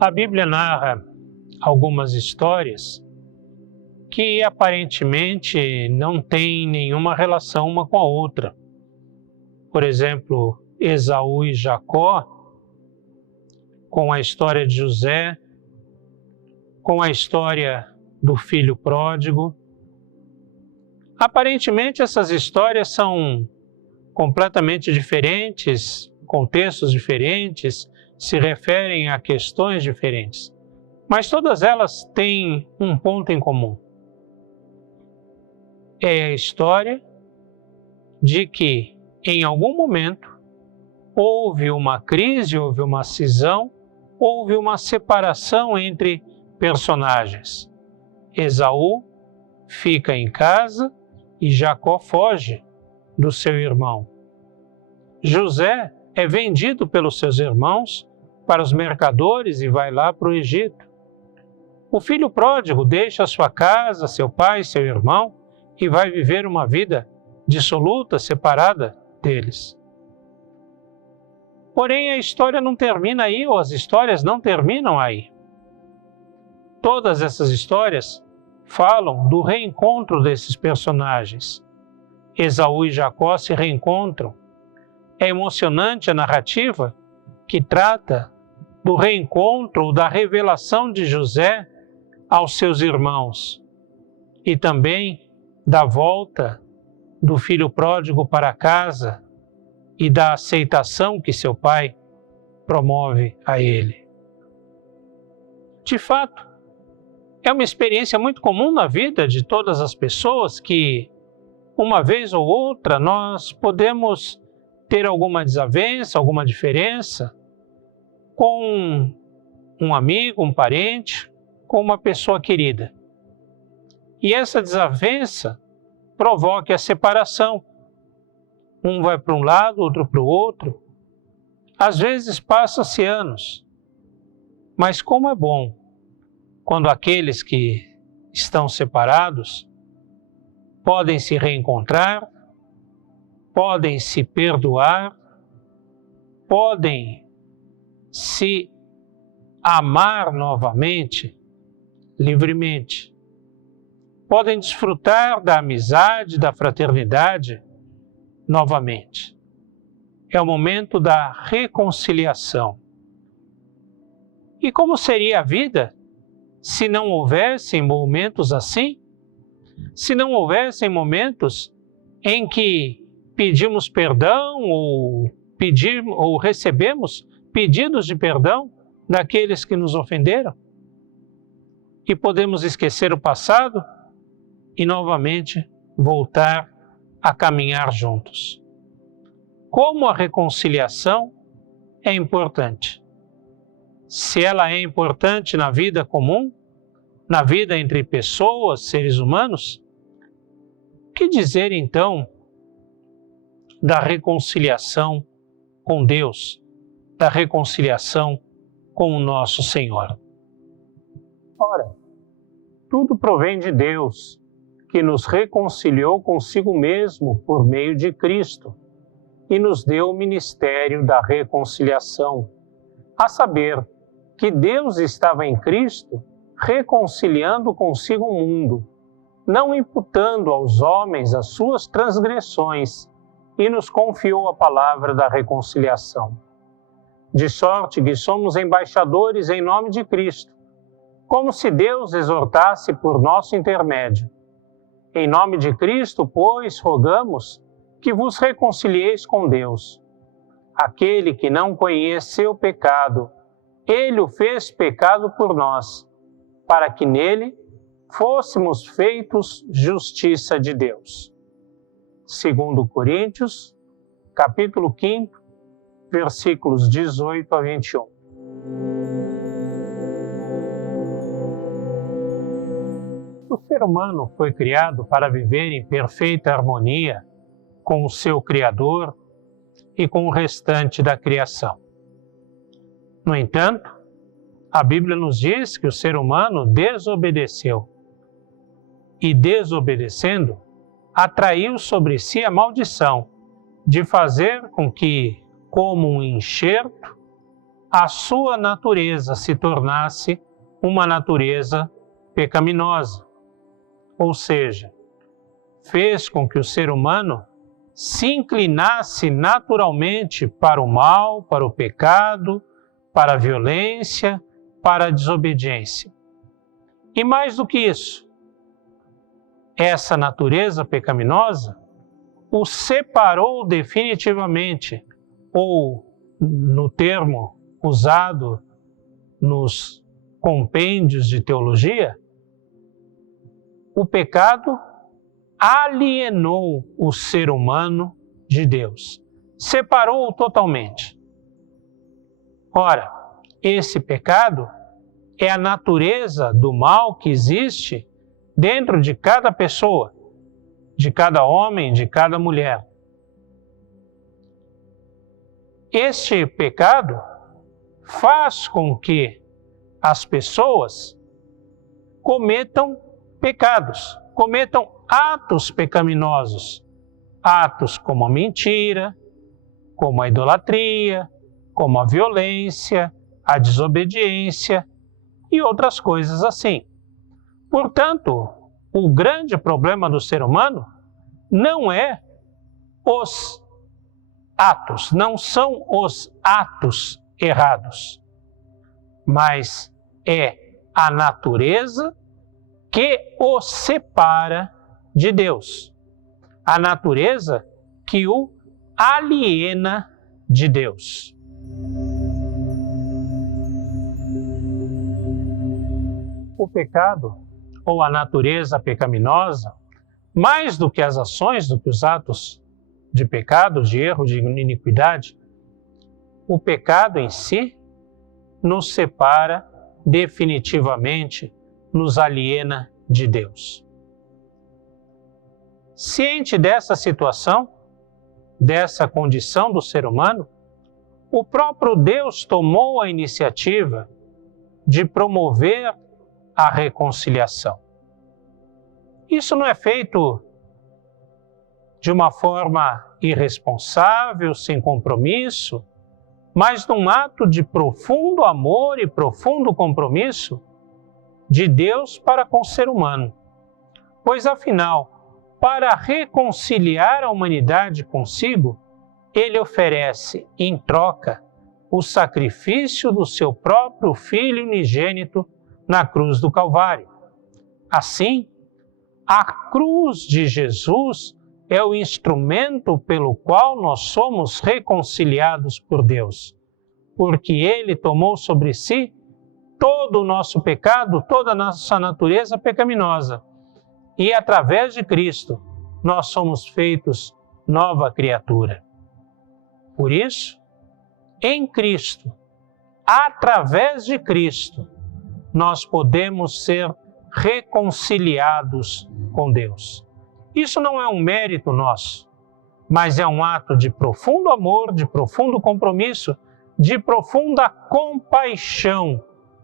A Bíblia narra algumas histórias que aparentemente não têm nenhuma relação uma com a outra. Por exemplo, Esaú e Jacó, com a história de José, com a história do filho pródigo. Aparentemente essas histórias são completamente diferentes, contextos diferentes, se referem a questões diferentes. Mas todas elas têm um ponto em comum. É a história de que, em algum momento, houve uma crise, houve uma cisão, houve uma separação entre personagens. Esaú fica em casa e Jacó foge do seu irmão. José é vendido pelos seus irmãos para os mercadores e vai lá para o Egito. O filho pródigo deixa sua casa, seu pai, seu irmão e vai viver uma vida dissoluta, separada deles. Porém, a história não termina aí, ou as histórias não terminam aí. Todas essas histórias falam do reencontro desses personagens. Esaú e Jacó se reencontram. É emocionante a narrativa que trata do reencontro, da revelação de José aos seus irmãos e também da volta do filho pródigo para casa e da aceitação que seu pai promove a ele. De fato, é uma experiência muito comum na vida de todas as pessoas que, uma vez ou outra, nós podemos ter alguma desavença, alguma diferença com um amigo, um parente, com uma pessoa querida. E essa desavença provoca a separação. Um vai para um lado, outro para o outro. Às vezes passam-se anos. Mas como é bom quando aqueles que estão separados podem se reencontrar, podem se perdoar, podem se amar novamente, livremente. Podem desfrutar da amizade, da fraternidade novamente. É o momento da reconciliação. E como seria a vida se não houvessem momentos assim? Se não houvessem momentos em que pedimos perdão ou recebemos pedidos de perdão daqueles que nos ofenderam? E podemos esquecer o passado e novamente voltar a caminhar juntos. Como a reconciliação é importante. Se ela é importante na vida comum, na vida entre pessoas, seres humanos, o que dizer então da reconciliação com Deus, da reconciliação com o nosso Senhor? Ora, tudo provém de Deus, que nos reconciliou consigo mesmo por meio de Cristo e nos deu o ministério da reconciliação, a saber, que Deus estava em Cristo reconciliando consigo o mundo, não imputando aos homens as suas transgressões, e nos confiou a palavra da reconciliação. De sorte que somos embaixadores em nome de Cristo, como se Deus exortasse por nosso intermédio. Em nome de Cristo, pois, rogamos que vos reconcilieis com Deus. Aquele que não conheceu pecado, Ele o fez pecado por nós, para que nele fôssemos feitos justiça de Deus. 2 Coríntios, capítulo 5, versículos 18 a 21. O ser humano foi criado para viver em perfeita harmonia com o seu Criador e com o restante da criação. No entanto, a Bíblia nos diz que o ser humano desobedeceu e, desobedecendo, atraiu sobre si a maldição de fazer com que, como um enxerto, a sua natureza se tornasse uma natureza pecaminosa. Ou seja, fez com que o ser humano se inclinasse naturalmente para o mal, para o pecado, para a violência, para a desobediência. E mais do que isso, essa natureza pecaminosa o separou definitivamente, ou, no termo usado nos compêndios de teologia, o pecado alienou o ser humano de Deus, separou-o totalmente. Ora, esse pecado é a natureza do mal que existe dentro de cada pessoa, de cada homem, de cada mulher. Este pecado faz com que as pessoas cometam pecados, cometam atos pecaminosos, atos como a mentira, como a idolatria, como a violência, a desobediência e outras coisas assim. Portanto, o grande problema do ser humano não é os atos, não são os atos errados, mas é a natureza que o separa de Deus, a natureza que o aliena de Deus. O pecado, ou a natureza pecaminosa, mais do que as ações, do que os atos de pecado, de erro, de iniquidade, o pecado em si nos separa definitivamente, nos aliena de Deus. Ciente dessa situação, dessa condição do ser humano, o próprio Deus tomou a iniciativa de promover a reconciliação. Isso não é feito de uma forma irresponsável, sem compromisso, mas num ato de profundo amor e profundo compromisso de Deus para com o ser humano. Pois, afinal, para reconciliar a humanidade consigo, Ele oferece, em troca, o sacrifício do seu próprio Filho unigênito na cruz do Calvário. Assim, a cruz de Jesus é o instrumento pelo qual nós somos reconciliados por Deus, porque Ele tomou sobre si todo o nosso pecado, toda a nossa natureza pecaminosa. E através de Cristo, nós somos feitos nova criatura. Por isso, em Cristo, através de Cristo, nós podemos ser reconciliados com Deus. Isso não é um mérito nosso, mas é um ato de profundo amor, de profundo compromisso, de profunda compaixão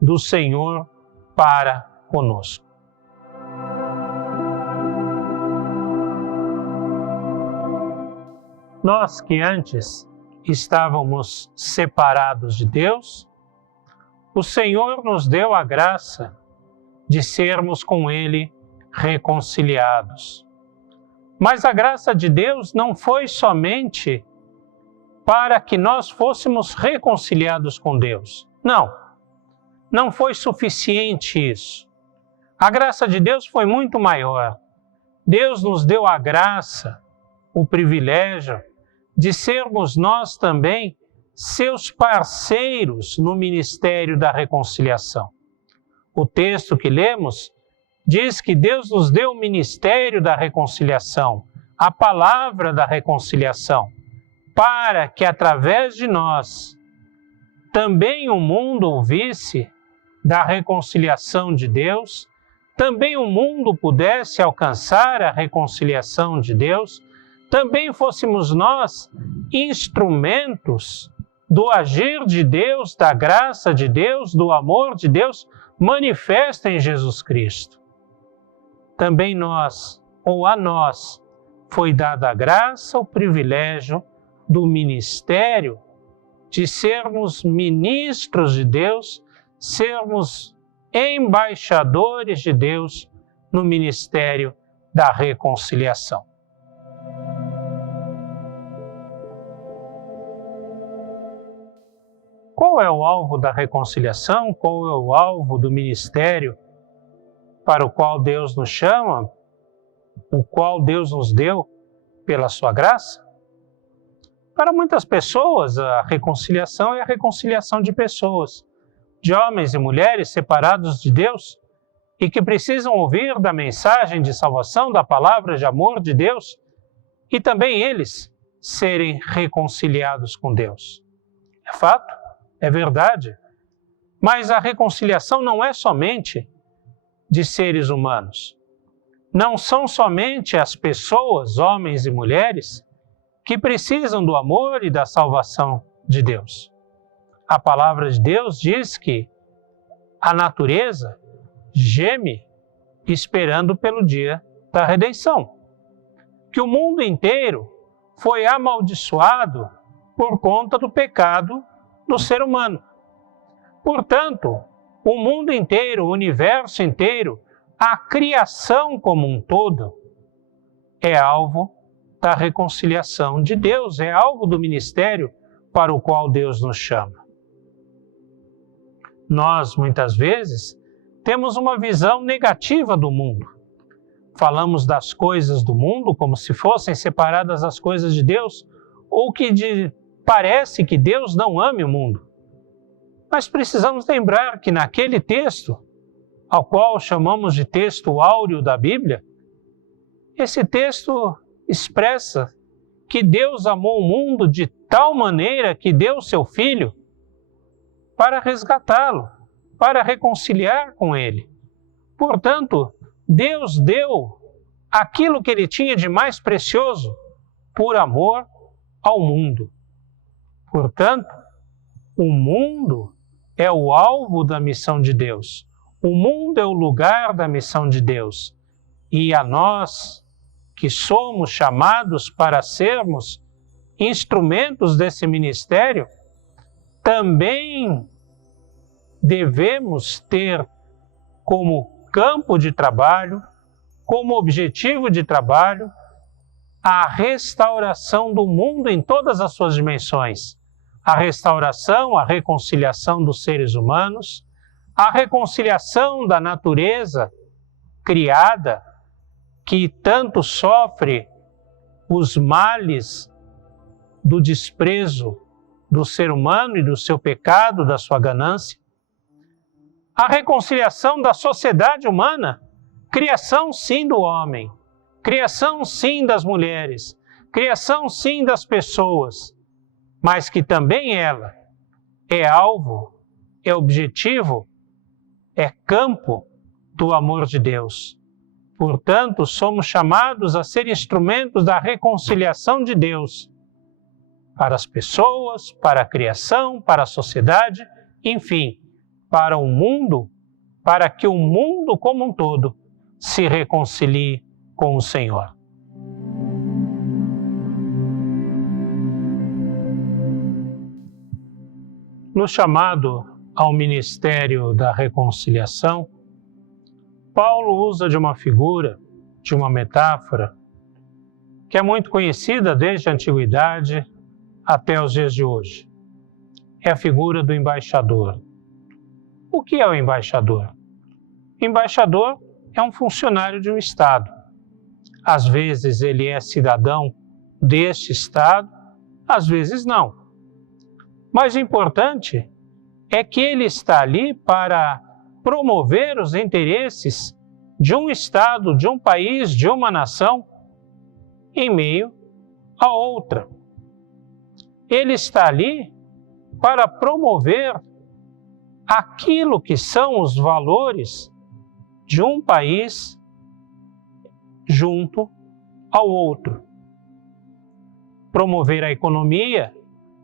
do Senhor para conosco. Nós que antes estávamos separados de Deus, o Senhor nos deu a graça de sermos com Ele reconciliados. Mas a graça de Deus não foi somente para que nós fôssemos reconciliados com Deus. Não foi suficiente isso. A graça de Deus foi muito maior. Deus nos deu a graça, o privilégio de sermos nós também seus parceiros no ministério da reconciliação. O texto que lemos diz que Deus nos deu o ministério da reconciliação, a palavra da reconciliação, para que através de nós também o mundo ouvisse da reconciliação de Deus, também o mundo pudesse alcançar a reconciliação de Deus, também fôssemos nós instrumentos do agir de Deus, da graça de Deus, do amor de Deus, manifesta em Jesus Cristo. Também nós, ou a nós, foi dada a graça, o privilégio do ministério de sermos ministros de Deus, sermos embaixadores de Deus no ministério da reconciliação. Qual é o alvo da reconciliação? Qual é o alvo do ministério para o qual Deus nos chama, o qual Deus nos deu pela sua graça? Para muitas pessoas, a reconciliação é a reconciliação de pessoas, de homens e mulheres separados de Deus e que precisam ouvir da mensagem de salvação, da palavra de amor de Deus e também eles serem reconciliados com Deus. É fato, é verdade, mas a reconciliação não é somente de seres humanos. Não são somente as pessoas, homens e mulheres, que precisam do amor e da salvação de Deus. A palavra de Deus diz que a natureza geme esperando pelo dia da redenção, que o mundo inteiro foi amaldiçoado por conta do pecado do ser humano. Portanto, o mundo inteiro, o universo inteiro, a criação como um todo, é alvo da reconciliação de Deus, é alvo do ministério para o qual Deus nos chama. Nós, muitas vezes, temos uma visão negativa do mundo. Falamos das coisas do mundo como se fossem separadas das coisas de Deus, ou que parece que Deus não ame o mundo. Mas precisamos lembrar que naquele texto, ao qual chamamos de texto áureo da Bíblia, esse texto expressa que Deus amou o mundo de tal maneira que deu seu Filho para resgatá-lo, para reconciliar com ele. Portanto, Deus deu aquilo que ele tinha de mais precioso por amor ao mundo. Portanto, o mundo é o alvo da missão de Deus. O mundo é o lugar da missão de Deus. E a nós, que somos chamados para sermos instrumentos desse ministério, também devemos ter como campo de trabalho, como objetivo de trabalho, a restauração do mundo em todas as suas dimensões. A restauração, a reconciliação dos seres humanos, a reconciliação da natureza criada, que tanto sofre os males do desprezo do ser humano e do seu pecado, da sua ganância. A reconciliação da sociedade humana, criação sim do homem, criação sim das mulheres, criação sim das pessoas, mas que também ela é alvo, é objetivo, é campo do amor de Deus. Portanto, somos chamados a ser instrumentos da reconciliação de Deus para as pessoas, para a criação, para a sociedade, enfim, para o mundo, para que o mundo como um todo se reconcilie com o Senhor. No chamado ao ministério da reconciliação, Paulo usa de uma figura, de uma metáfora, que é muito conhecida desde a antiguidade até os dias de hoje. É a figura do embaixador. O que é o embaixador? O embaixador é um funcionário de um Estado. Às vezes ele é cidadão deste Estado, às vezes não. Mas o importante é que ele está ali para promover os interesses de um Estado, de um país, de uma nação, em meio a outra. Ele está ali para promover aquilo que são os valores de um país junto ao outro. Promover a economia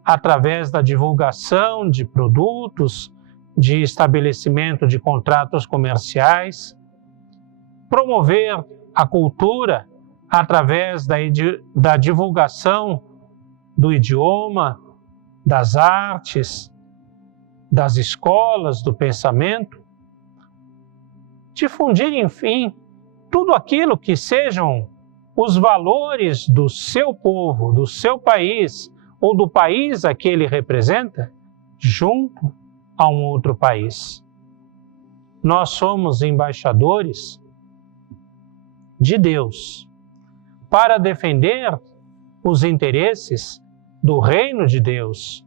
através da divulgação de produtos, de estabelecimento de contratos comerciais, promover a cultura através da divulgação do idioma, das artes, das escolas do pensamento, difundir, enfim, tudo aquilo que sejam os valores do seu povo, do seu país ou do país a que ele representa, junto a um outro país. Nós somos embaixadores de Deus para defender os interesses do reino de Deus,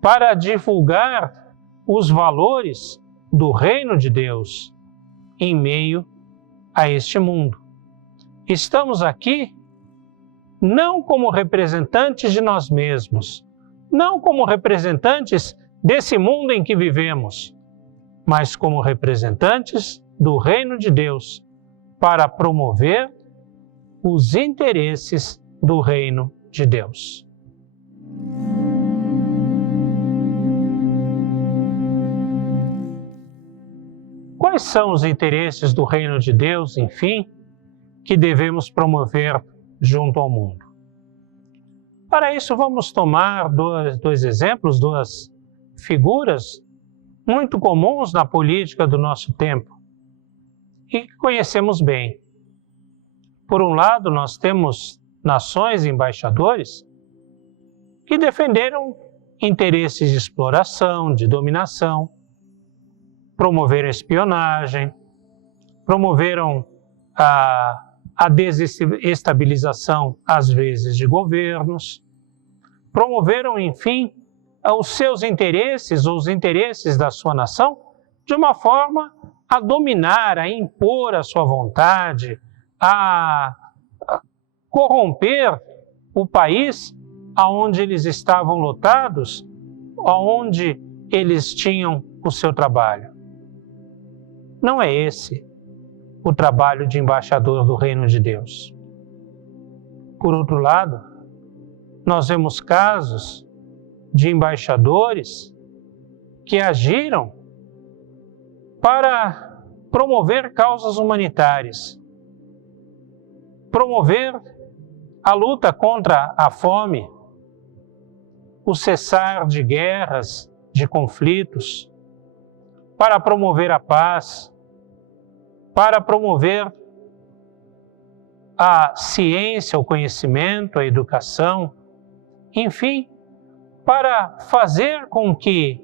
para divulgar os valores do reino de Deus em meio a este mundo. Estamos aqui não como representantes de nós mesmos, não como representantes desse mundo em que vivemos, mas como representantes do reino de Deus, para promover os interesses do reino de Deus. Quais são os interesses do reino de Deus, enfim, que devemos promover junto ao mundo? Para isso, vamos tomar dois exemplos, duas figuras muito comuns na política do nosso tempo e que conhecemos bem. Por um lado, nós temos nações e embaixadores que defenderam interesses de exploração, de dominação, promoveram a espionagem, promoveram a desestabilização, às vezes, de governos, promoveram, enfim, os seus interesses ou os interesses da sua nação de uma forma a dominar, a impor a sua vontade, a corromper o país aonde eles estavam lotados, aonde eles tinham o seu trabalho. Não é esse o trabalho de embaixador do reino de Deus. Por outro lado, nós vemos casos de embaixadores que agiram para promover causas humanitárias, promover a luta contra a fome, o cessar de guerras, de conflitos, para promover a paz, para promover a ciência, o conhecimento, a educação, enfim, para fazer com que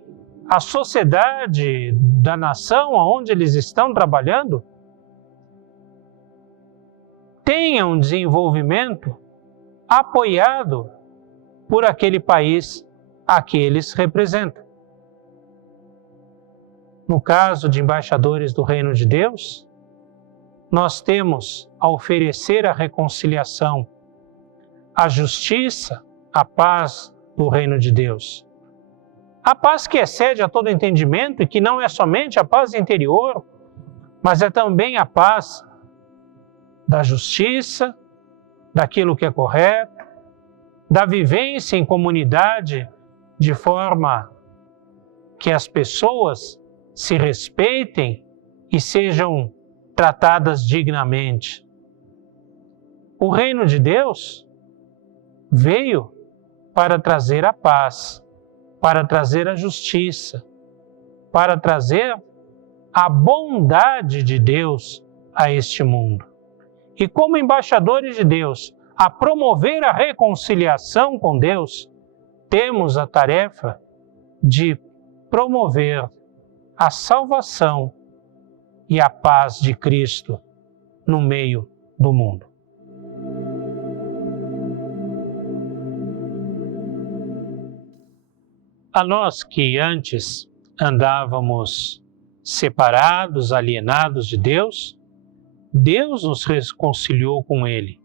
a sociedade da nação onde eles estão trabalhando tenha um desenvolvimento apoiado por aquele país a que eles representam. No caso de embaixadores do reino de Deus, nós temos a oferecer a reconciliação, a justiça, a paz do reino de Deus. A paz que excede a todo entendimento e que não é somente a paz interior, mas é também a paz da justiça, daquilo que é correto, da vivência em comunidade de forma que as pessoas se respeitem e sejam tratadas dignamente. O reino de Deus veio para trazer a paz, para trazer a justiça, para trazer a bondade de Deus a este mundo. E como embaixadores de Deus, a promover a reconciliação com Deus, temos a tarefa de promover a salvação e a paz de Cristo no meio do mundo. A nós que antes andávamos separados, alienados de Deus, Deus nos reconciliou com Ele,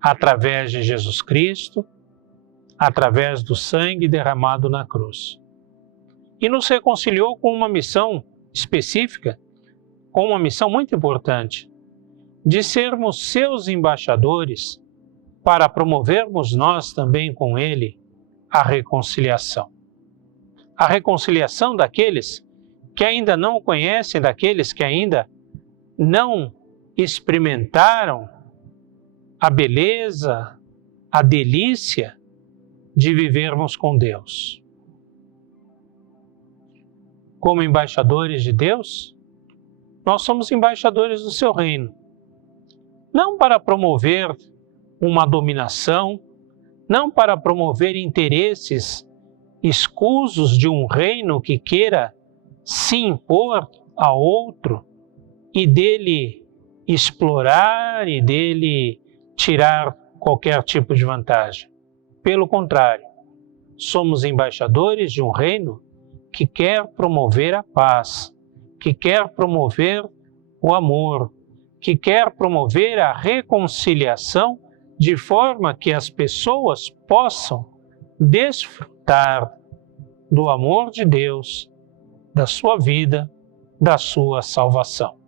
através de Jesus Cristo, através do sangue derramado na cruz. E nos reconciliou com uma missão específica, com uma missão muito importante, de sermos seus embaixadores para promovermos nós também com Ele a reconciliação. A reconciliação daqueles que ainda não o conhecem, daqueles que ainda não experimentaram a beleza, a delícia de vivermos com Deus. Como embaixadores de Deus, nós somos embaixadores do seu reino. Não para promover uma dominação, não para promover interesses escusos de um reino que queira se impor a outro e dele explorar e dele tirar qualquer tipo de vantagem. Pelo contrário, somos embaixadores de um reino que quer promover a paz, que quer promover o amor, que quer promover a reconciliação de forma que as pessoas possam desfrutar do amor de Deus, da sua vida, da sua salvação.